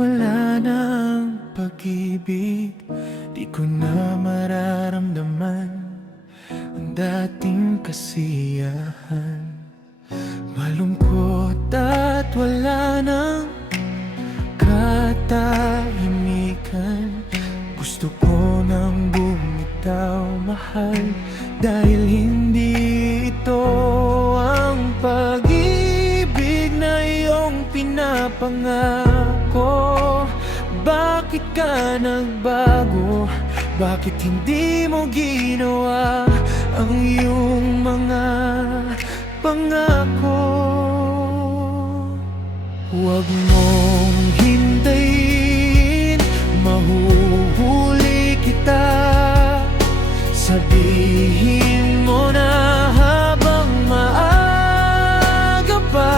wala nang pag-ibig, di ko na mararamdaman ang dating kasiyahan. Malungkot at wala nang katahimikan. Gusto ko nang bumitaw, mahal, dahil hindi ito ang pag-ibig na iyong pinapangako. Bakit ka nagbago? Bakit hindi mo ginawa ang iyong mga pangako? Huwag mong hintayin, mahuhuli kita. Sabihin mo na habang maaga pa,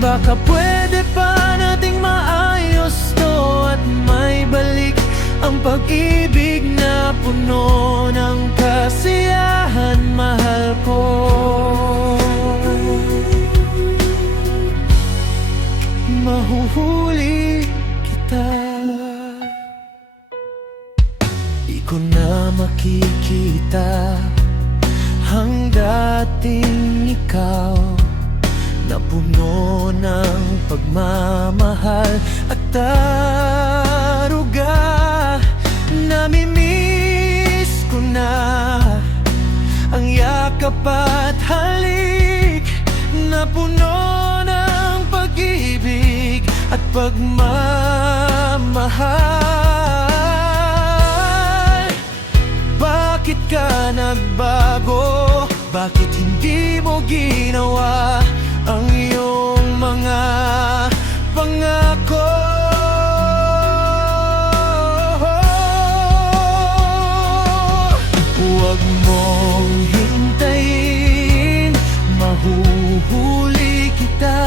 baka pwede pa nating maayos to at may balik ang pag-ibig na puno ng kasiyahan, mahal ko. Mahuhuli kita. Di ko na makikita ang dating ikaw na puno ng pagmamahal at taruga. Namimiss ko na ang yakap at halik na puno ng pag-ibig at pagmamahal. Bakit ka nagbago? Bakit hindi mo ginawa ang iyong mga pangako? Huwag mong hintayin, mahuhuli kita.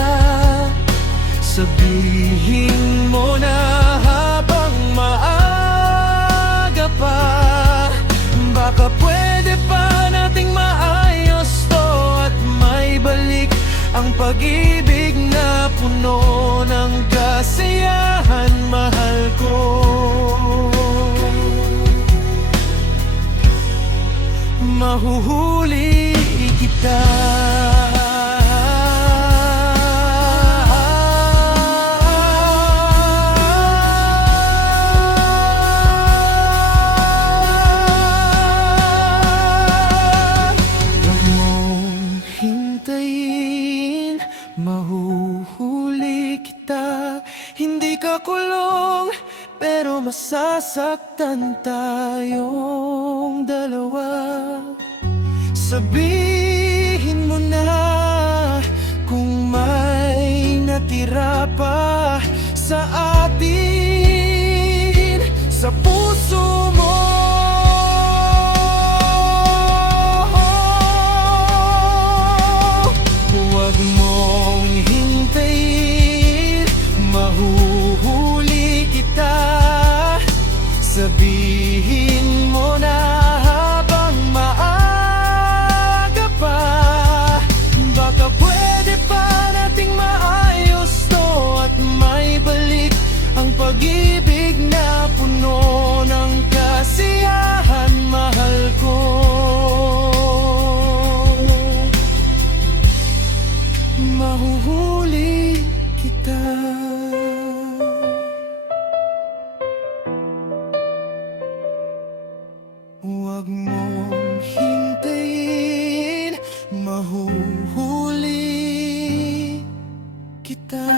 Sabihin mo na habang maaga pa, baka pwede pa nating maayos to at may balik ang pag-ibig na puno ng kasiyahan, mahal ko. Mahuhuli kita. Mahuhuli kita. Hindi ka kulong, pero masasaktan tayong dalawa. Sabihin mo na kung may natira pa sa atin, sa puso mo. Huwag mong hintayin, mahuhuli kita. Sabihin mo na habang maaga pa, baka pwede pa nating maayos to at may balik ang pag-ibig na puno ng kasiyahan, mahal ko. Mahuhuli kita. Huwag mong hintayin, mahuhuli kita.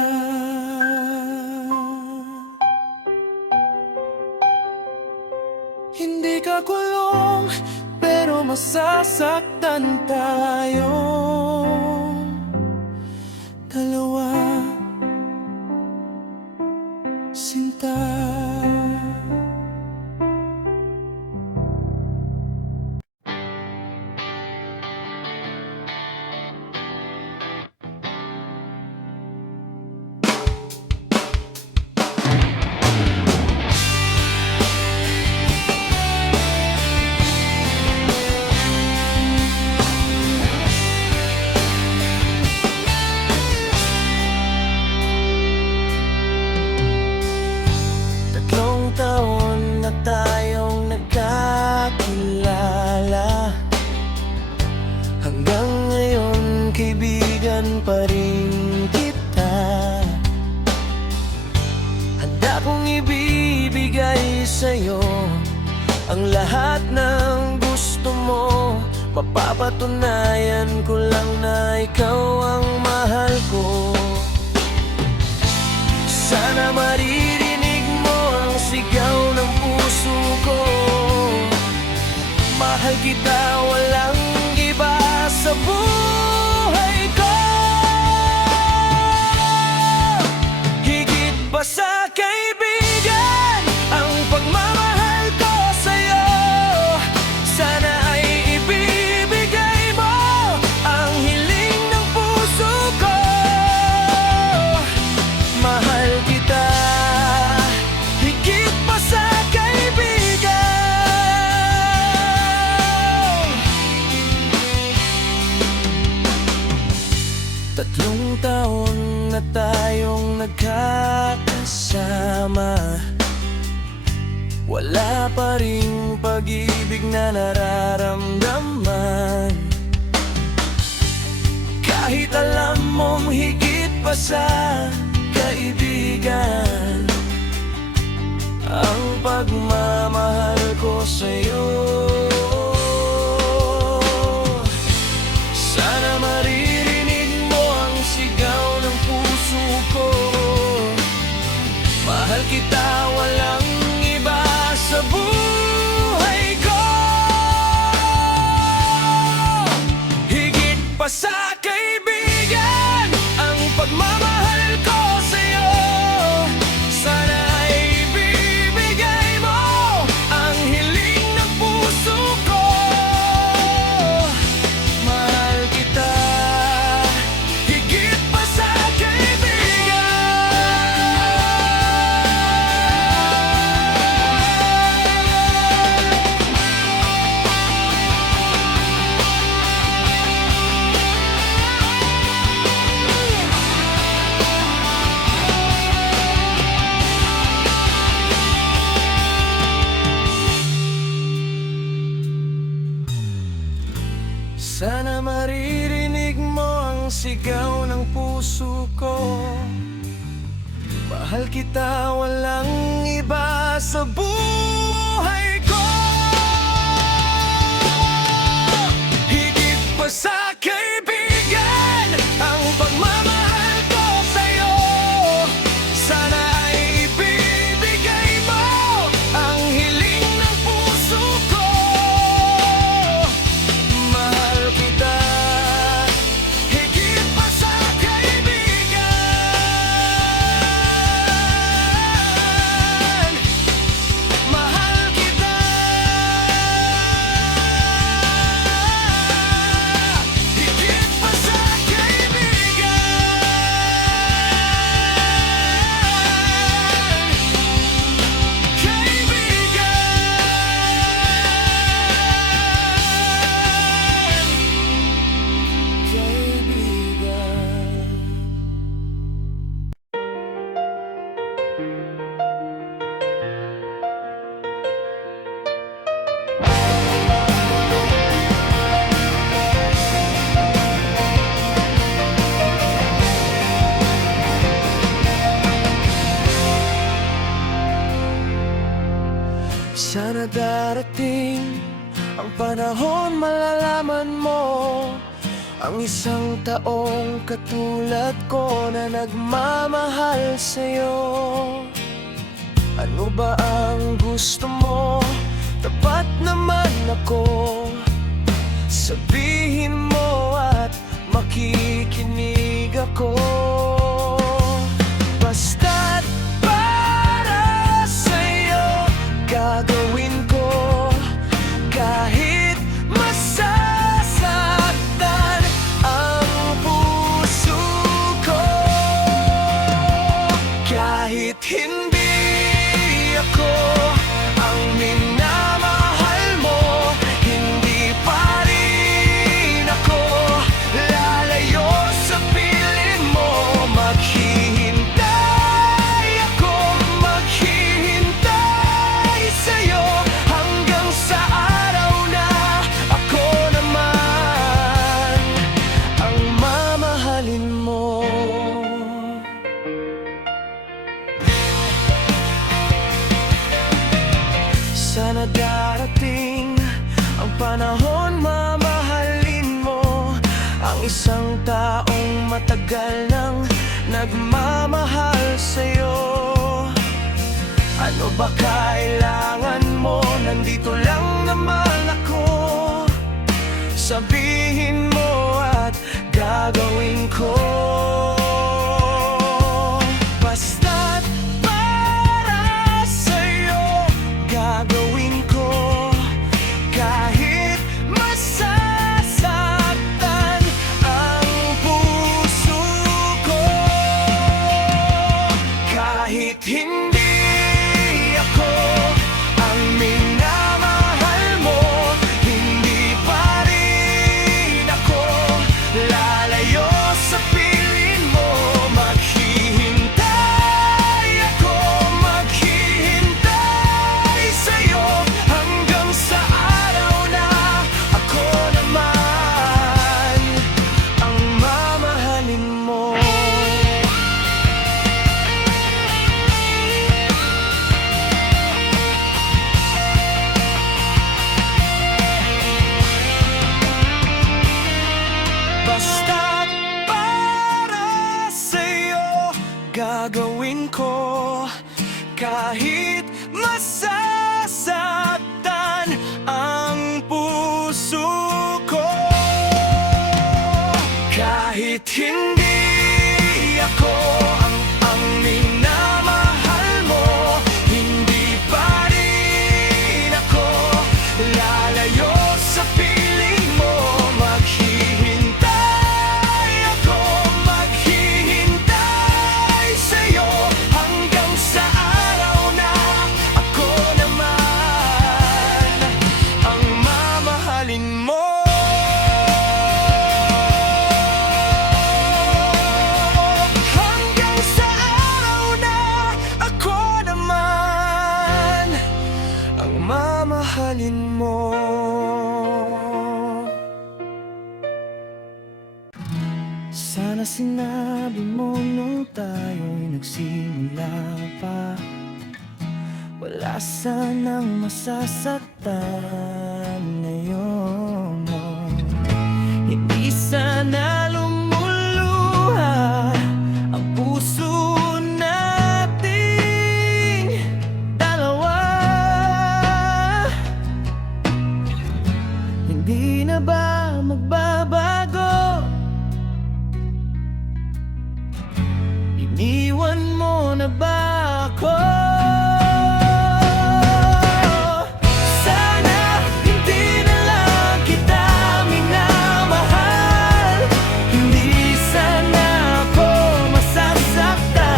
Hindi ka kulong, pero masasaktan tayong dalawa, sinta. Mapapatunayan ko lang na ikaw ang mahal ko. Sana maririnig mo ang sigaw ng puso ko. Mahal kita, walang iba sa buhay ko. Higit pa sa kaibigan ang pagmamahal ko sa'yo. Sana ay ibibigay mo ang hiling ng puso ko. Mahal kita, higit pa sa kaibigan. 3 taon na tayong nagkakasama, wala pa ring pag-ibig na nararamdaman. Kahit alam mong higit pa sa kaibigan ang pagmamahal ko sa'yo. Sana maririnig mo ang sigaw ng puso ko. Mahal kita, walang iba sa buhay ko. Higit pa sa kaibigan ang pagmamahal ko sa'yo. Sana ay ibibigay mo ang hiling ng puso ko. Mahal kita, higit pa sa Sana maririnig mo ang sigaw ng puso ko. Mahal kita, walang iba sa buhay ko. Higit pa sa kaibigan ang pagmamahal ko sa'yo. Sana ay ibibigay mo ang hiling ng puso ko. Mahal kita, higit pa sa kaibigan. Mahal kita, higit pa sa sana darating ang panahon, malalaman mo ang isang taong katulad ko na nagmamahal sa'yo. Ano ba ang gusto mo? Tapat naman ako. Sabihin mo at makikinig ako. Basta't para sa'yo gagawin ko, kahit masasaktan ang puso ko. Kahit hindi ako ang minamahal mo, hindi pa rin ako lalayo sa piling mo. Maghihintay ako, maghihintay sa'yo hanggang sa araw na ako naman ang mamahalin mo. Sana darating ang panahon, mamahalin isang taong matagal nang nagmamahal sa'yo. Ano ba kailangan mo? Nandito lang naman ako. Sabihin mo at gagawin ko. Basta't para sa'yo gagawin ko. Kahit masasaktan ang puso ko. Kahit hindi ako ang minamahal mo, hindi pa rin ako lalayo sa piling mo. Maghihintay ako, maghihintay sa'yo hanggang sa araw na ako naman ang mamahalin mo. Basta't para sa'yo gagawin ko. Kahit masasaktan ang puso ko. Kahit hindi ako ang minamahal mo, hindi pa rin ako lalayo sa piling mo. Maghihintay ako, maghihintay sa'yo hanggang sa araw na ako naman ang mamahalin mo. Hanggang sa araw na ako naman ang mamahalin mo. Sana sinabi mo nung tayo'y nagsimula pa. Wala sanang masasaktan ngayon. Hindi sana lumuluha ang puso nating dalawa. Hindi na ba magbabago? Iniwan mo na ba ako? Sana hindi na lang kita minamahal. Hindi sana ako masasaktan.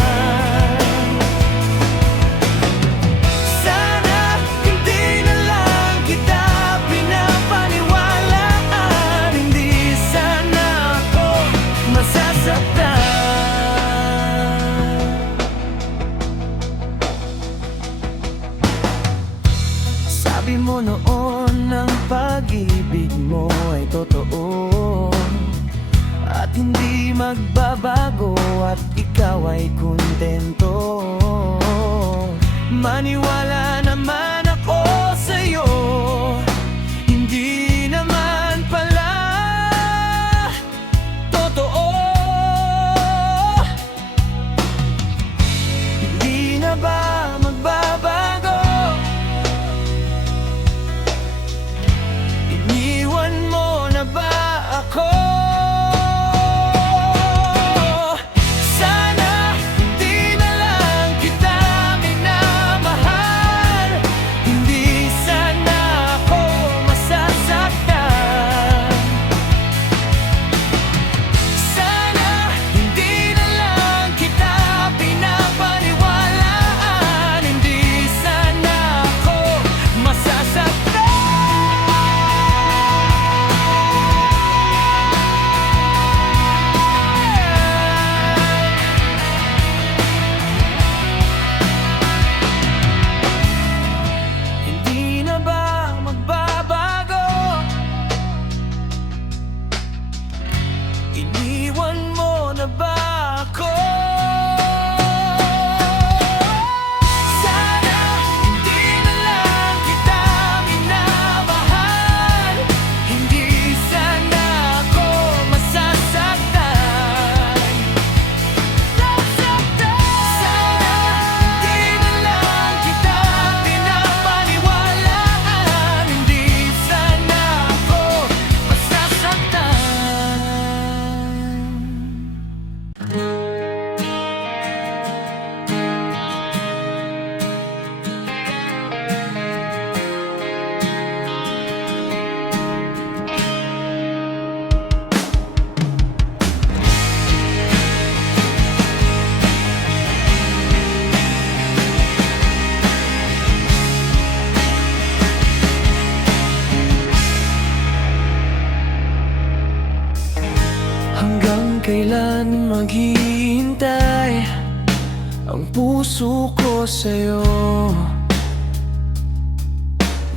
Sana hindi na lang kita pinapaniwalaan. Hindi sana ako masasaktan. Sabi mo noon ang pag-ibig mo ay totoo at hindi magbabago at ikaw ay kontento. Maniwala naman ako sa'yo, hindi naman pala totoo. Hindi na ba magbabago? Iniwan mo na ba ako? Sana hindi na lang kita minamahal. kailan maghihintay ang puso ko sa'yo.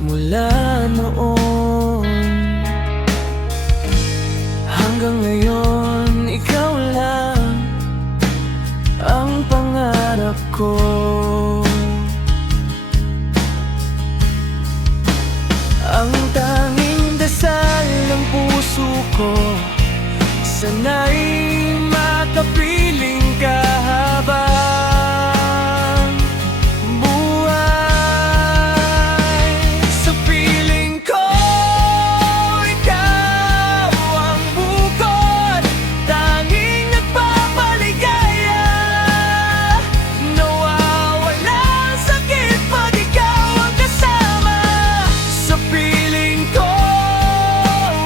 Mula noon hanggang ngayon, ikaw lang ang pangarap ko. Ang tanging dasal ng puso ko, sana'y makapiling ka habang buhay. Sa piling ko, ikaw ang bukod, tanging nagpapaligaya. Nawawalang sakit pag ikaw ang kasama. Sa piling ko,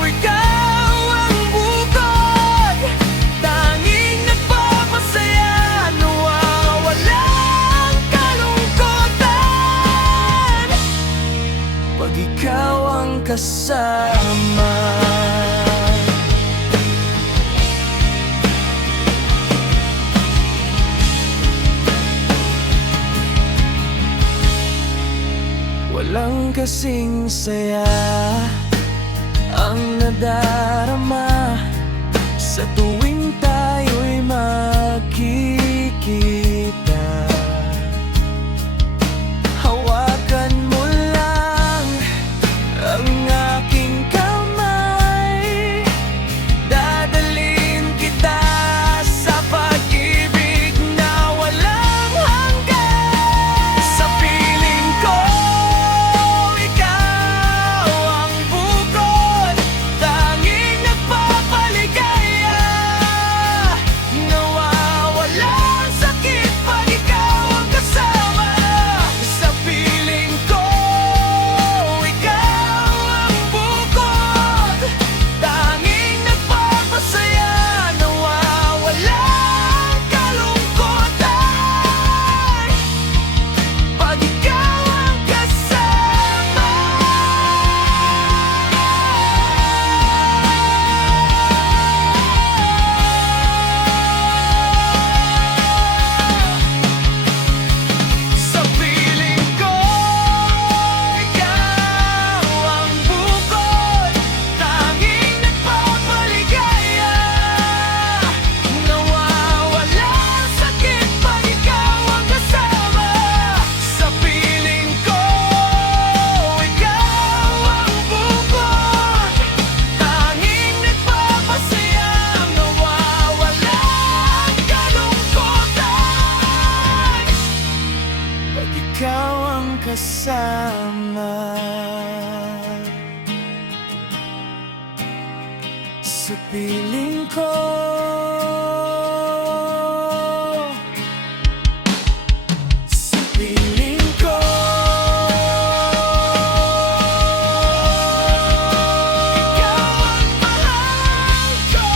ikaw ang bukod, tanging nagpapasaya. Nawawalang kalungkutan pag ikaw ang kasama. Walang kasing saya ang nadarama sa tuwing tayo'y magkikita. Hawakan mo lang ang aking kamay, dadalhin kita sa pag-ibig na walang hanggan. Sa piling ko, ikaw ang bukod, tanging nagpapaligaya. Nawawalang sakit pag ikaw ang kasama. Sa piling ko, ikaw ang bukod, tanging nagpapasaya. Nawawalang kalungkutan pag ikaw ang kasama. Sa piling ko, ikaw ang bukod, tanging nagpapaligaya. Nawawalang sakit pag ikaw ang kasama. Sa piling ko, ikaw ang bukod, tanging nagpapasaya. Nawawalang kalungkutan pag ikaw ang kasama. Sa piling ko, sa piling ko, ikaw ang mahal ko.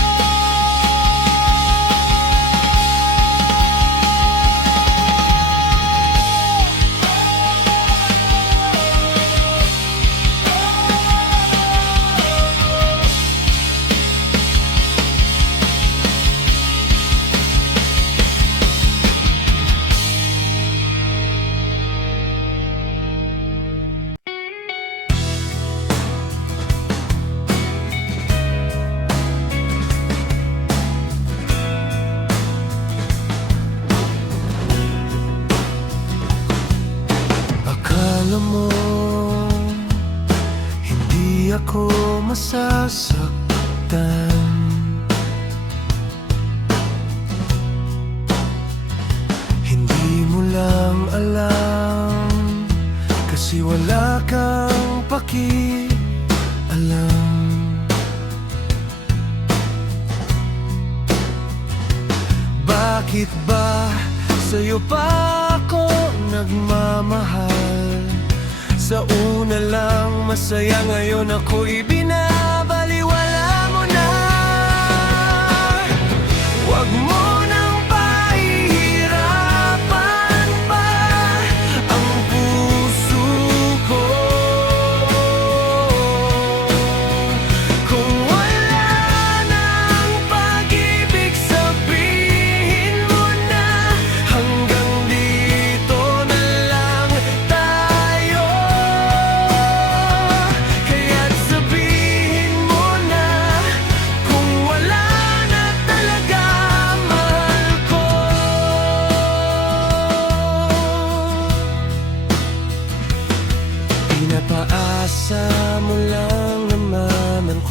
Akala mo hindi ako masasaktan, hindi mo lang alam kasi wala kang pakialam. Bakit ba sa'yo pa ako nagmamahal? Sa una lang masaya, ngayon ako'y binabaliwala mo na. Huwag mo nang pahihirapan pa ang puso ko. Kung wala nang pag-ibig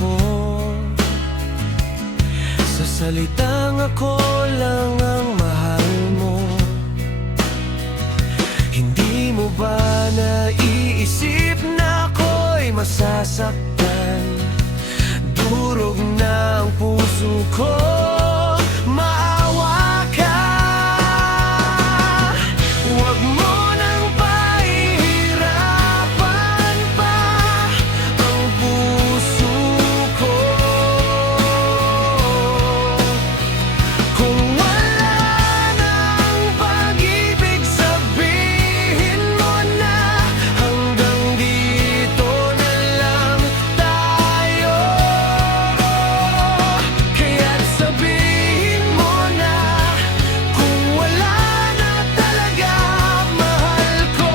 ako. Sa salitang ako lang ang mahal mo. Hindi mo ba naiisip na ako'y masasaktan? Durog na ang puso ko. Maawa ka. Huwag mo nang pahihirapan pa ang puso ko. Kung wala nang pag-ibig, sabihin mo na hanggang dito na lang tayo. Kaya't sabihin mo na kung wala na talaga, mahal ko.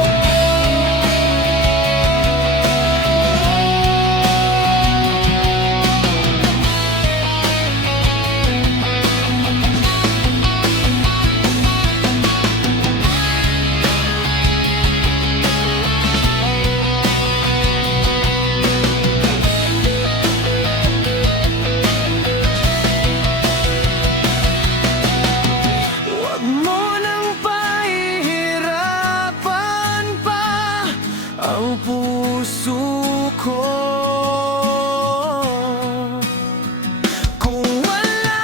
Huwag mo nang pahihirapan pa ang puso ko. Kung wala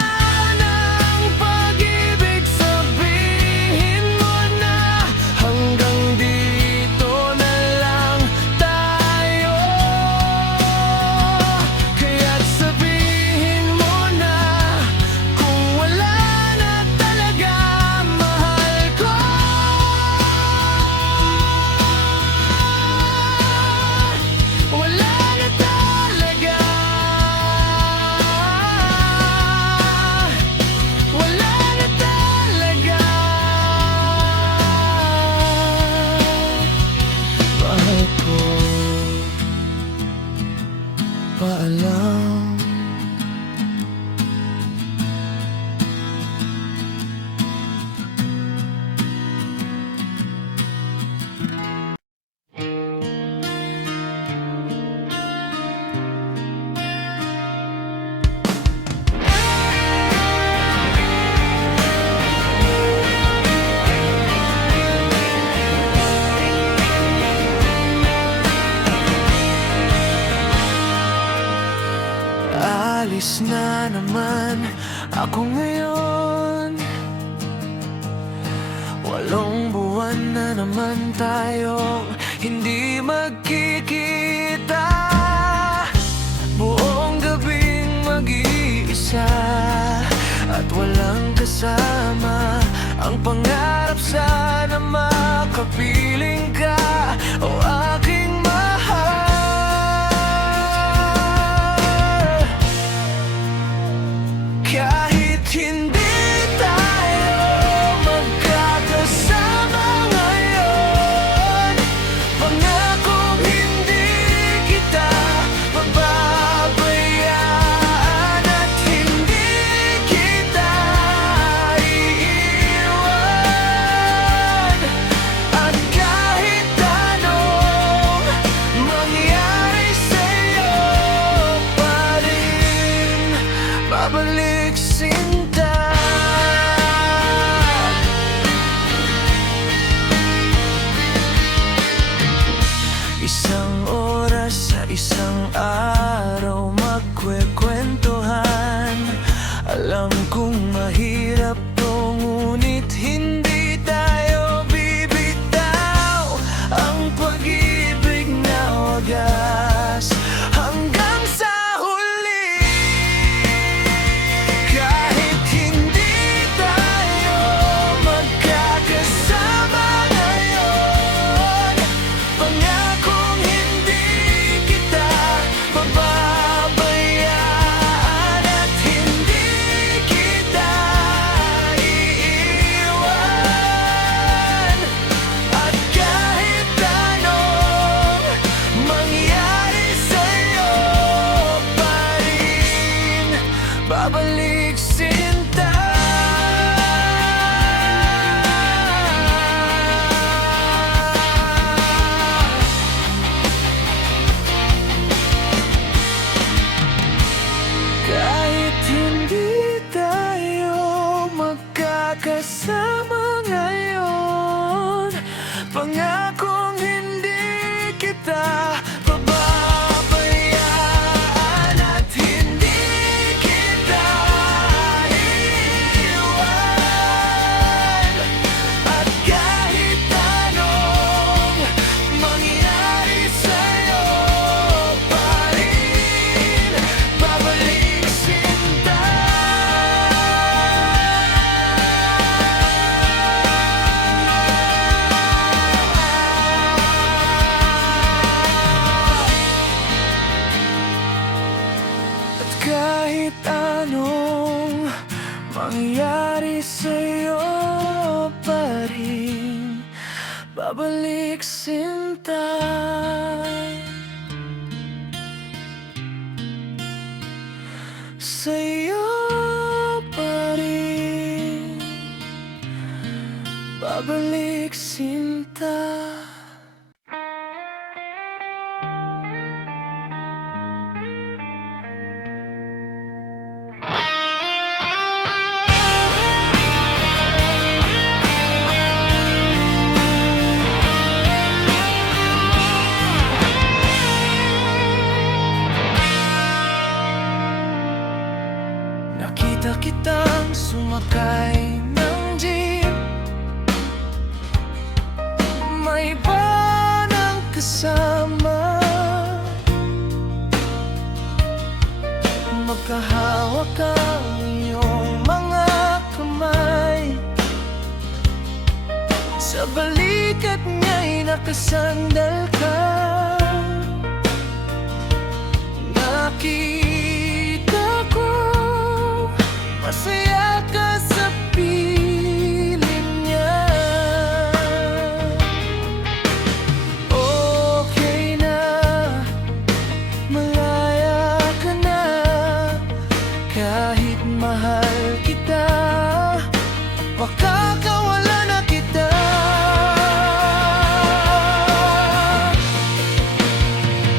nang pag-ibig, sabihin mo na hanggang dito na lang tayo. Kaya't sabihin mo na kung wala na talaga, mahal ko. Wala na talaga. Wala na talaga. Mahal ko. Paalam. Alis na naman ako ngayon. 8 buwan na naman tayong hindi magkikita. Buong gabing mag-iisa at walang kasama. Ang pangarap sana makapiling ka, o aking mahal. Kahit hindi tayo magkakasama ngayon, pangakong hindi kita pababayaan at hindi kita iiwan. At babalik sinta. Sa'yo pa rin babalik sinta. Nakita kitang sumakay ng jeep, may iba ng kasama. Magkahawak ang iyong mga kamay, sa balikat niya'y nakasandal ka. Nakita ko masaya ka sa piling niya. Okay na, malaya ka na, kahit mahal kita, makakawala na kita.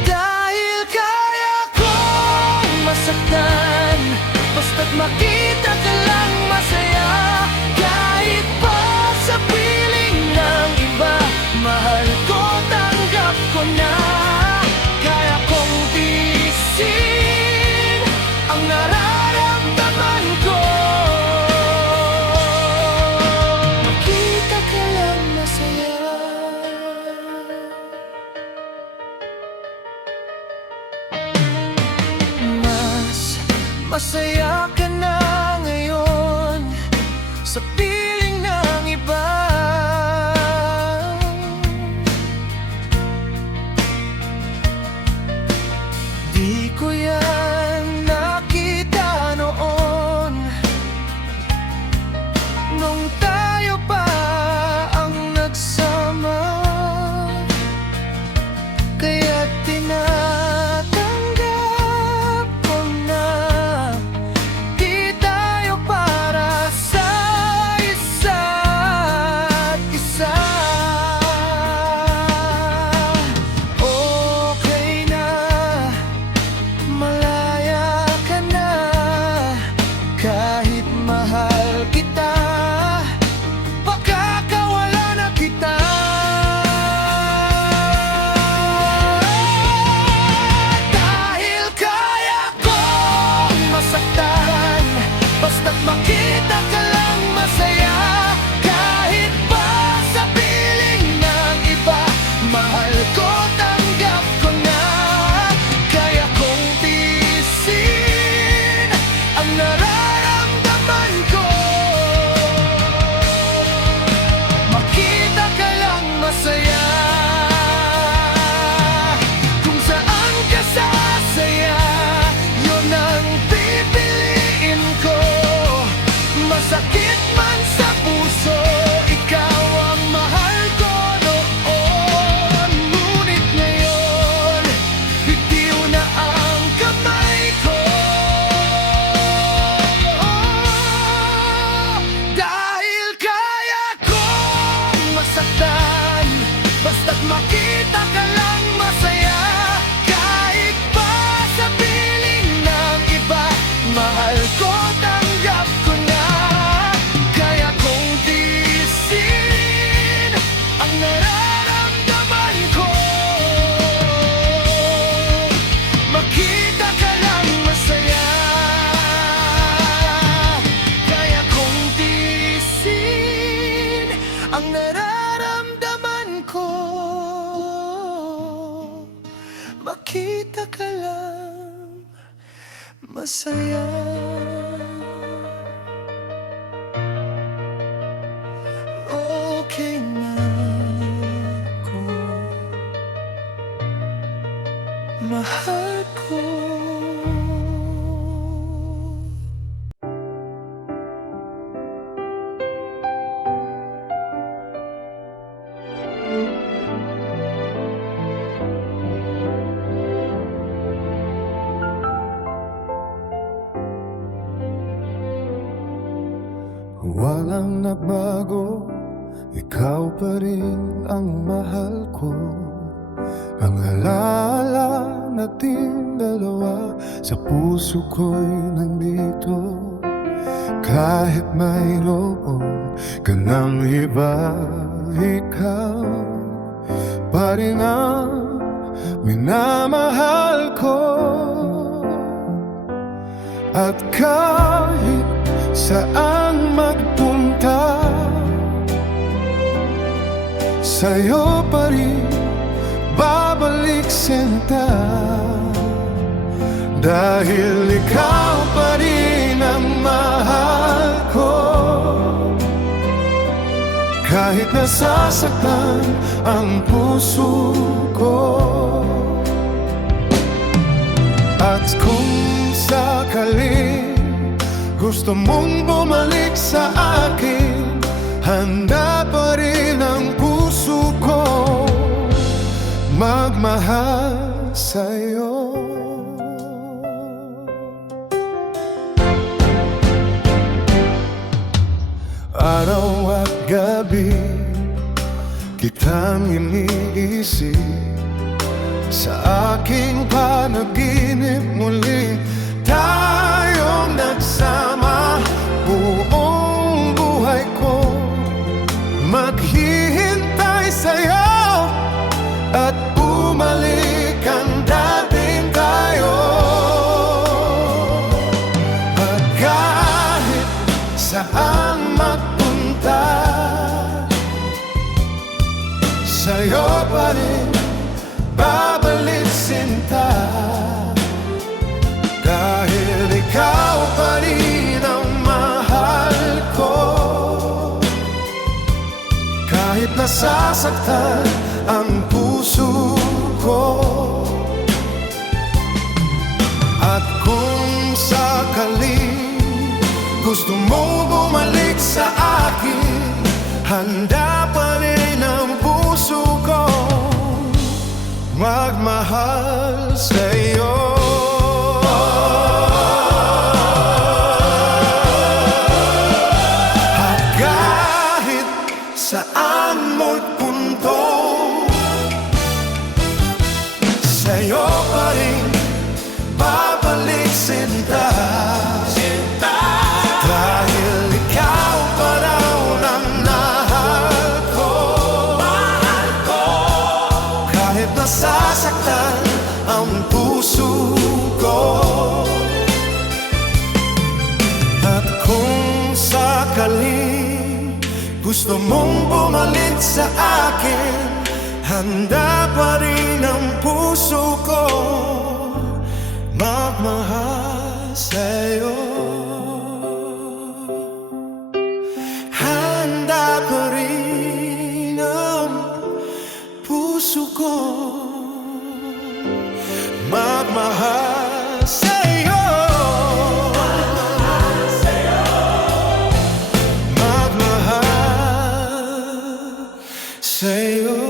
Dahil kaya kong masaktan, basta't makita ka lang masaya. Kahit pa sa piling ng iba, mahal ko, tanggap ko na. Kaya kong tiisin ang nararamdaman ko. Makita ka lang masaya. Masaya ka na ngayon sa piling ng iba. Di ko yan nakita noon, nung tayo pa ang nagsama. Kaya tinatanggap ko na di tayo para sa isa't isa. Okay na, malaya ka na, kahit mahal kita, pakakawala na kita. Dahil kaya kong masaktan, basta't makita ka lang masaya. Kahit pa sa piling ng iba, mahal ko, tanggap ko na. Kaya kong tiisin ang nararamdaman ko. Makita ka lang masaya, kung saan ka sasaya, yun ang pipiliin ko. Masakit man sa puso, ikaw ang mahal ko noon. Ngunit ngayon, bitiw na ang kamay ko. Dahil kaya kong masaktan, basta't makita ka lang masaya. Kahit pa sa piling ng iba, mahal ko, tanggap ko na. Kaya kong tiisin ang nararamdaman ko. Makita ka lang masaya. Kaya kong tiisin ang nararamdaman ko. Makita ka lang masaya. Okay na ko, mahal ko. nagbago, ikaw pa rin ang mahal ko. Ang alaala nating dalawa sa puso ko'y nandito. Kahit mayroon ka ng iba, ikaw pa rin ang minamahal ko. At kahit saan magpunta, sa'yo pa rin babalik sinta. Dahil ikaw pa rin ang mahal ko. Kahit nasasaktan ang puso ko. At kung sakaling gusto mong bumalik sa akin, handa pa rin ang puso ko magmahal sa'yo. Araw at gabi kitang iniisip. Sa aking panaginip muli tayong nagsama. Buong buhay ko maghihintay sa'yo at bumalik ang dating tayo. At kahit saan magpunta, sa'yo pa rin babalik sinta. Dahil ikaw pa rin ang mahal ko. Kahit nasasaktan ang puso ko. At kung sakaling gusto mo bumalik sa akin, handa pa rin ang puso ko magmahal sa'yo. At kahit saan mo'y punto, sa'yo pa rin babalik sinta. Dahil ikaw pa raw ang mahal ko. Kahit nasasaktan ang puso ko. At kung sakaling gusto mong bumalik sa akin, handa pa rin ang puso ko magmahal sa'yo. Handa pa rin ang puso ko magmahal sa'yo. Magmahal sa'yo.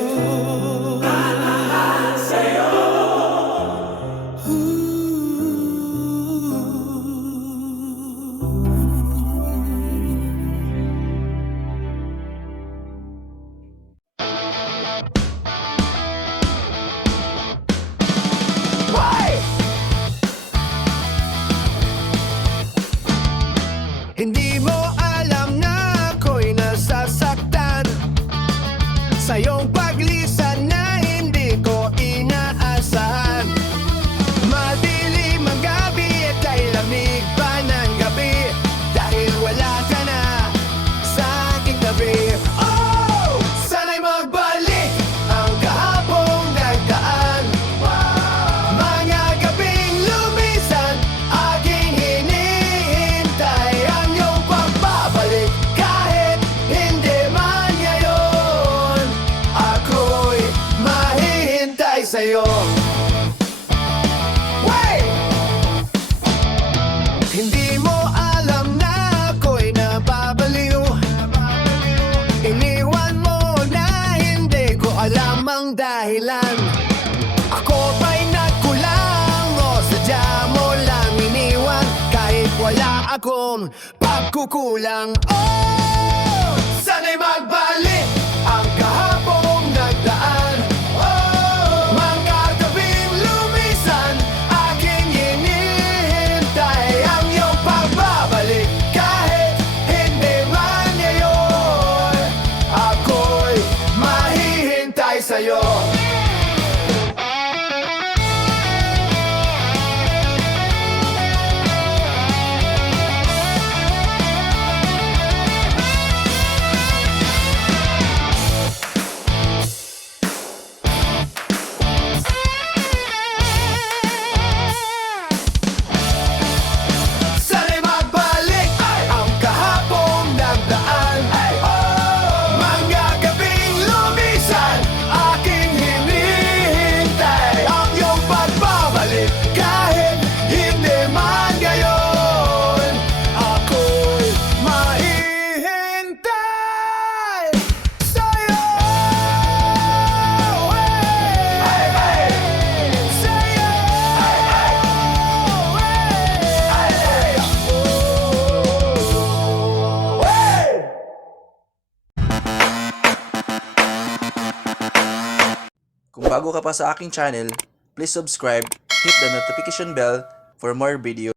Hindi mo alam na ako'y nasasaktan sa iyong paglisan na hindi ko inaasahan. Madilim ang gabi at kay lamig pa ng gabi, dahil wala ka na sa aking tabi. Oh! Sana'y magbalik ang kahapong nagdaan. Mga gabing lumisan, aking hinihintay ang iyong pagbabalik. Kahit hindi man ngayon, ako'y mahihintay sa'yo. Wait! Hindi mo alam na ako'y nababaliw. Iniwan mo na hindi ko alam ang dahilan. Ako ba'y nagkulang o sadya mo lang iniwan? Kahit wala akong pagkukulang. Oh! Sana'y magbalik ang kahapong nagdaan. Oh! Mga gabing lumisan, aking hinihintay ang iyong pagbabalik. Kahit hindi man ngayon, ako'y mahihintay sa'yo. Sana'y magbalik ang kahapong nagdaan. Mga gabing lumisan, aking hinihintay ang iyong pagbabalik. Kahit hindi man ngayon, ako'y mahihintay sa'yo. Sa'yo. Kung bago ka pa sa aking channel, please subscribe, hit the notification bell for more videos.